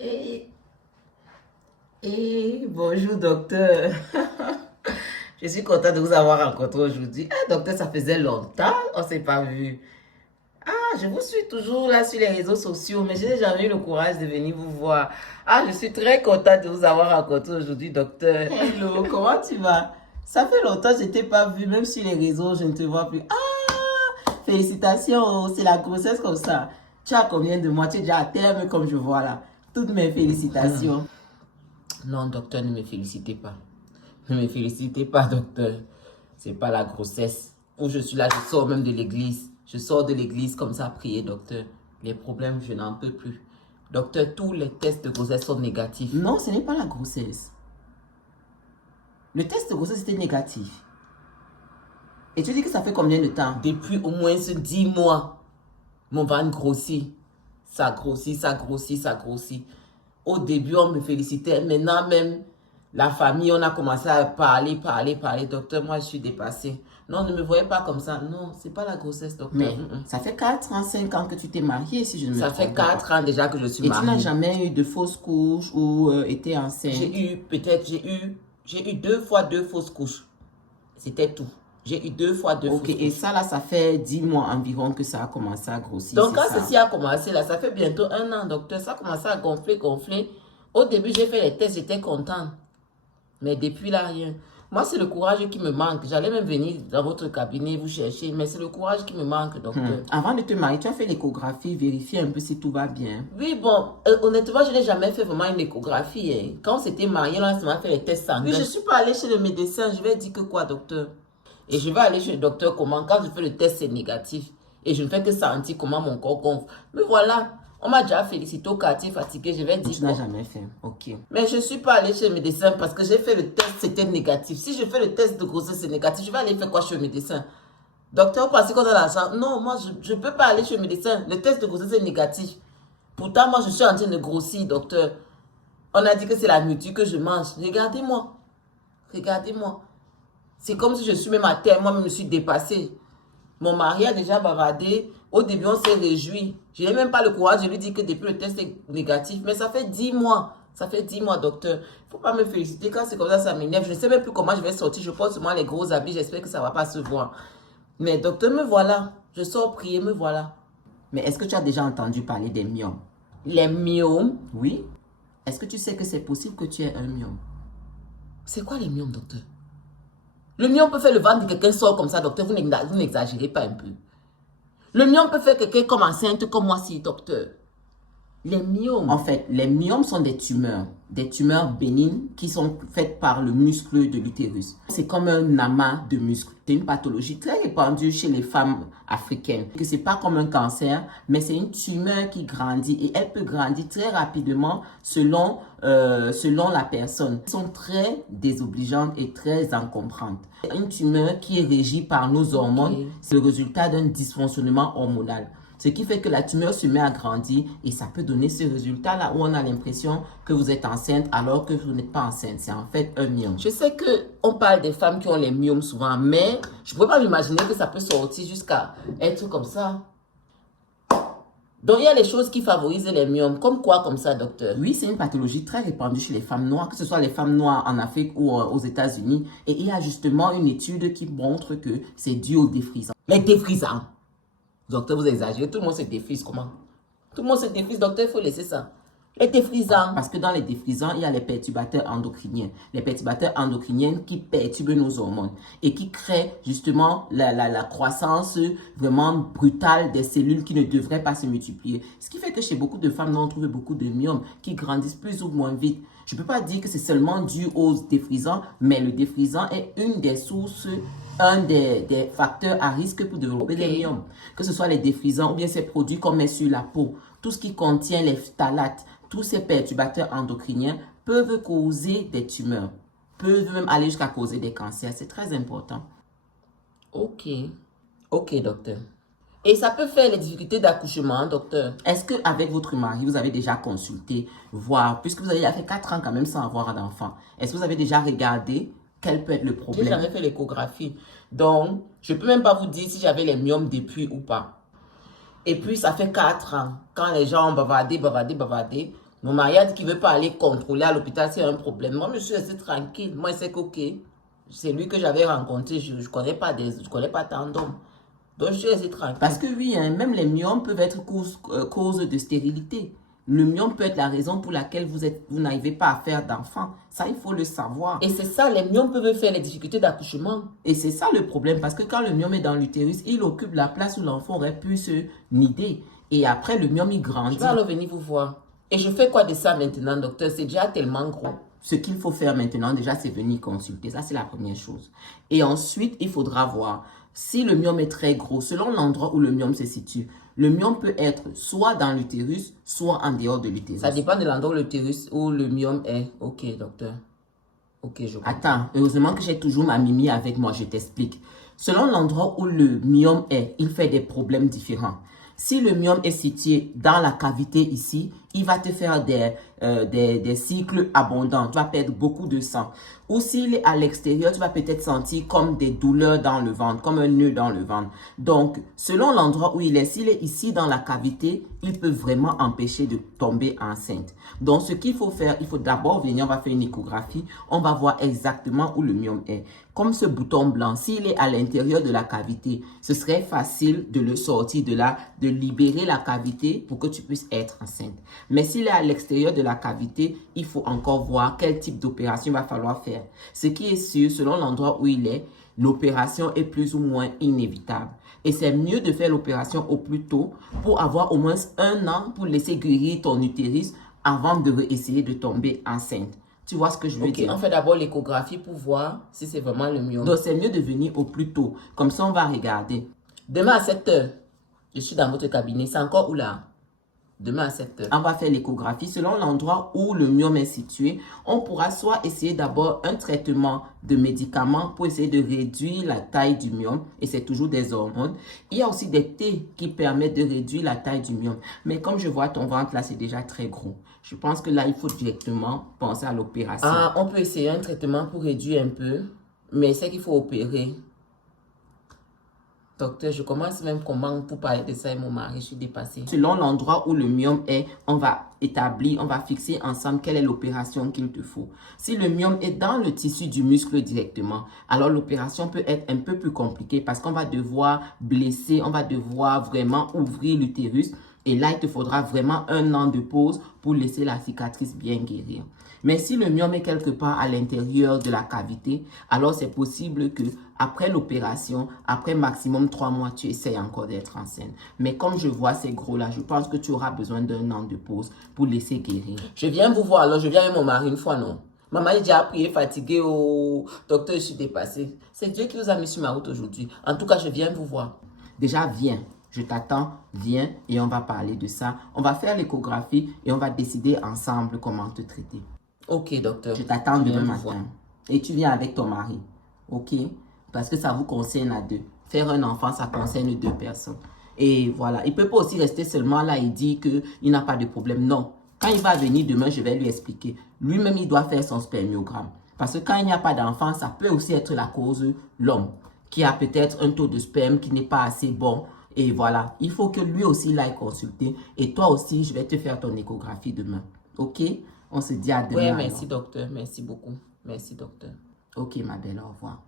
Et, bonjour docteur. Je suis contente de vous avoir rencontré aujourd'hui. Ah, docteur, ça faisait longtemps, on ne s'est pas vu. Ah, je vous suis toujours là sur les réseaux sociaux, mais je n'ai jamais eu le courage de venir vous voir. Ah, je suis très contente de vous avoir rencontré aujourd'hui, docteur. Hello, comment tu vas? Ça fait longtemps que je ne t'ai pas vu, même sur les réseaux, je ne te vois plus. Ah, félicitations, c'est la grossesse comme ça. Tu as combien de mois? Tu es déjà à terme comme je vois là. Toutes mes félicitations. Non, docteur, ne me félicitez pas. Ne me félicitez pas, docteur. C'est pas la grossesse. Où je suis là, je sors même de l'église. Je sors de l'église comme ça à prier, docteur. Les problèmes, je n'en peux plus. Docteur, tous les tests de grossesse sont négatifs. Non, ce n'est pas la grossesse. Le test de grossesse était négatif. Et tu dis que ça fait combien de temps? Depuis au moins 10 mois. Mon ventre grossit. Ça grossit, ça grossit, ça grossit. Au début, on me félicitait. Maintenant même, la famille, on a commencé à parler. Docteur, moi, je suis dépassée. Non, ne me voyez pas comme ça. Non, c'est pas la grossesse, docteur. Mais ça fait 4 ans, 5 ans que tu t'es mariée, si je ne me trompe pas. Ça fait 4 ans déjà que je suis mariée. Et tu n'as jamais eu de fausse couche ou été enceinte? J'ai eu 2 fois 2 fausses couches. C'était tout. J'ai eu 2 fois 2 fausses couches. Ok, et ça là, ça fait 10 mois environ que ça a commencé à grossir. Donc quand ceci a commencé là, ça fait bientôt 1 an, docteur. Ça a commencé à gonfler, gonfler. Au début, j'ai fait les tests, j'étais contente. Mais depuis là, rien. Moi, c'est le courage qui me manque. J'allais même venir dans votre cabinet vous chercher, mais c'est le courage qui me manque, docteur. Avant de te marier, tu as fait l'échographie, vérifier un peu si tout va bien. Oui, bon, honnêtement, je n'ai jamais fait vraiment une échographie. Hein. Quand on s'était mariés, là, on m'a fait les tests sanguins. Oui, je ne suis pas allée chez le médecin. Je vais dire que quoi, docteur? Et je vais aller chez le docteur comment? Quand je fais le test, c'est négatif. Et je ne fais que sentir comment mon corps gonfle. Mais voilà. On m'a déjà félicité au quartier fatigué, je vais dire. Tu n'as jamais fait, ok. Mais je ne suis pas allée chez le médecin parce que j'ai fait le test, c'était négatif. Si je fais le test de grossesse, c'est négatif, je vais aller faire quoi chez le médecin? Docteur, vous pensez qu'on a l'argent? Non, moi, je ne peux pas aller chez le médecin. Le test de grossesse est négatif. Pourtant, moi, je suis en train de grossir, docteur. On a dit que c'est la nourriture que je mange. Regardez-moi. Regardez-moi. C'est comme si je suis même à terre. Moi-même, je me suis dépassée. Mon mari a déjà bavardé. Au début, on s'est réjoui. Je n'ai même pas le courage de lui dire que depuis le test est négatif. Mais ça fait 10 mois. Ça fait 10 mois, docteur. Il ne faut pas me féliciter. Quand c'est comme ça m'énerve. Je ne sais même plus comment je vais sortir. Je porte seulement les gros habits. J'espère que ça ne va pas se voir. Mais docteur, me voilà. Je sors prier, me voilà. Mais est-ce que tu as déjà entendu parler des myomes? Les myomes? Oui. Est-ce que tu sais que c'est possible que tu aies un myome? C'est quoi les myomes, docteur? Le myome peut faire le ventre de quelqu'un sort comme ça, docteur. Vous n'exagérez pas un peu. Le myome peut faire quelqu'un comme enceinte, comme moi, si, docteur. Les myomes. En fait, les myomes sont des tumeurs bénignes qui sont faites par le muscle de l'utérus. C'est comme un amas de muscles. C'est une pathologie très répandue chez les femmes africaines. Que c'est pas comme un cancer, mais c'est une tumeur qui grandit et elle peut grandir très rapidement selon la personne. Elles sont très désobligeantes et très encombrantes. Une tumeur qui est régie par nos hormones, c'est le résultat d'un dysfonctionnement hormonal. Ce qui fait que la tumeur se met à grandir et ça peut donner ce résultat-là où on a l'impression que vous êtes enceinte alors que vous n'êtes pas enceinte. C'est en fait un myome. Je sais qu'on parle des femmes qui ont les myomes souvent, mais je ne peux pas m'imaginer que ça peut sortir jusqu'à être comme ça. Donc, il y a les choses qui favorisent les myomes. Comme quoi, comme ça, docteur? Oui, c'est une pathologie très répandue chez les femmes noires, que ce soit les femmes noires en Afrique ou aux États-Unis. Et il y a justement une étude qui montre que c'est dû aux défrisants. Les défrisants? Docteur, vous exagérez. Tout le monde se défrise. Comment? Tout le monde se défrise. Docteur, il faut laisser ça. Les défrisants. Parce que dans les défrisants, il y a les perturbateurs endocriniens. Les perturbateurs endocriniens qui perturbent nos hormones et qui créent justement la croissance vraiment brutale des cellules qui ne devraient pas se multiplier. Ce qui fait que chez beaucoup de femmes, on trouve beaucoup de myomes qui grandissent plus ou moins vite. Je ne peux pas dire que c'est seulement dû aux défrisants, mais le défrisant est une des sources, un des facteurs à risque pour développer des myomes. Que ce soit les défrisants ou bien ces produits qu'on met sur la peau. Tout ce qui contient les phtalates, tous ces perturbateurs endocriniens peuvent causer des tumeurs, peuvent même aller jusqu'à causer des cancers. C'est très important. Ok. Ok, docteur. Et ça peut faire les difficultés d'accouchement, docteur. Est-ce qu'avec votre mari, vous avez déjà consulté, voir, puisque vous avez fait 4 ans quand même sans avoir d'enfant, est-ce que vous avez déjà regardé quel peut être le problème? J'ai jamais fait l'échographie. Donc, je ne peux même pas vous dire si j'avais les myomes depuis ou pas. Et puis, ça fait 4 ans. Quand les gens ont bavardé, Mon mari a dit qu'il ne veut pas aller contrôler à l'hôpital, c'est un problème. Moi, je suis restée tranquille. Moi, c'est OK. C'est lui que j'avais rencontré. Je ne connais pas tant d'hommes. Donc, je suis restée tranquille. Parce que oui, hein, même les myomes peuvent être cause de stérilité. Le myome peut être la raison pour laquelle vous n'arrivez pas à faire d'enfant. Ça, il faut le savoir. Et c'est ça, les myomes peuvent faire les difficultés d'accouchement. Et c'est ça le problème, parce que quand le myome est dans l'utérus, il occupe la place où l'enfant aurait pu se nider. Et après, le myome, il grandit. Je vais alors venir vous voir. Et je fais quoi de ça maintenant, docteur? C'est déjà tellement gros. Ce qu'il faut faire maintenant, déjà, c'est venir consulter. Ça, c'est la première chose. Et ensuite, il faudra voir si le myome est très gros, selon l'endroit où le myome se situe. Le myome peut être soit dans l'utérus, soit en dehors de l'utérus. Ça dépend de l'endroit où le myome est. Ok, docteur. Ok, je comprends. Attends, heureusement que j'ai toujours ma Mimi avec moi, je t'explique. Selon l'endroit où le myome est, il fait des problèmes différents. Si le myome est situé dans la cavité ici, il va te faire des cycles abondants. Tu vas perdre beaucoup de sang. Ou s'il est à l'extérieur, tu vas peut-être sentir comme des douleurs dans le ventre, comme un nœud dans le ventre. Donc, selon l'endroit où il est, s'il est ici dans la cavité, il peut vraiment empêcher de tomber enceinte. Donc, ce qu'il faut faire, il faut d'abord venir, on va faire une échographie, on va voir exactement où le myome est. Comme ce bouton blanc, s'il est à l'intérieur de la cavité, ce serait facile de le sortir de là, de libérer la cavité pour que tu puisses être enceinte. Mais s'il est à l'extérieur de la cavité, il faut encore voir quel type d'opération il va falloir faire. Ce qui est sûr, selon l'endroit où il est, l'opération est plus ou moins inévitable. Et c'est mieux de faire l'opération au plus tôt pour avoir au moins 1 an pour laisser guérir ton utérus avant de essayer de tomber enceinte. Tu vois ce que je veux dire? On fait d'abord l'échographie pour voir si c'est vraiment le myome. Donc, c'est mieux de venir au plus tôt. Comme ça, on va regarder. Demain à 7 h, je suis dans votre cabinet. C'est encore où là? Demain à 7 h. On va faire l'échographie. Selon l'endroit où le myome est situé, on pourra soit essayer d'abord un traitement de médicaments pour essayer de réduire la taille du myome. Et c'est toujours des hormones. Il y a aussi des thés qui permettent de réduire la taille du myome. Mais comme je vois ton ventre là, c'est déjà très gros. Je pense que là, il faut directement penser à l'opération. Ah, on peut essayer un traitement pour réduire un peu. Mais c'est qu'il faut opérer. Docteur, je commence même comment pour parler de ça et mon mari, je suis dépassée. Selon l'endroit où le myome est, on va fixer ensemble quelle est l'opération qu'il te faut. Si le myome est dans le tissu du muscle directement, alors l'opération peut être un peu plus compliquée parce qu'on va devoir blesser, on va devoir vraiment ouvrir l'utérus. Et là, il te faudra vraiment 1 an de pause pour laisser la cicatrice bien guérir. Mais si le myome est quelque part à l'intérieur de la cavité, alors c'est possible que après l'opération, après maximum 3 mois, tu essayes encore d'être enceinte. Mais comme je vois ces gros là, je pense que tu auras besoin d'1 an de pause pour laisser guérir. Je viens vous voir, alors je viens avec mon mari une fois, non? Maman est déjà prié, fatiguée, oh, docteur, je suis dépassée. C'est Dieu qui nous a mis sur ma route aujourd'hui. En tout cas, je viens vous voir. Déjà, viens. Je t'attends, viens et on va parler de ça. On va faire l'échographie et on va décider ensemble comment te traiter. Ok, docteur. Je t'attends demain matin. Et tu viens avec ton mari. Ok? Parce que ça vous concerne à 2. Faire un enfant, ça concerne 2 personnes. Et voilà. Il ne peut pas aussi rester seulement là et dire qu'il n'a pas de problème. Non. Quand il va venir demain, je vais lui expliquer. Lui-même, il doit faire son spermiogramme. Parce que quand il n'y a pas d'enfant, ça peut aussi être la cause l'homme qui a peut-être un taux de sperme qui n'est pas assez bon. Et voilà, il faut que lui aussi l'aille consulter. Et toi aussi, je vais te faire ton échographie demain. Ok? On se dit à demain. Oui, merci docteur. Merci beaucoup. Merci docteur. Ok, ma belle, au revoir.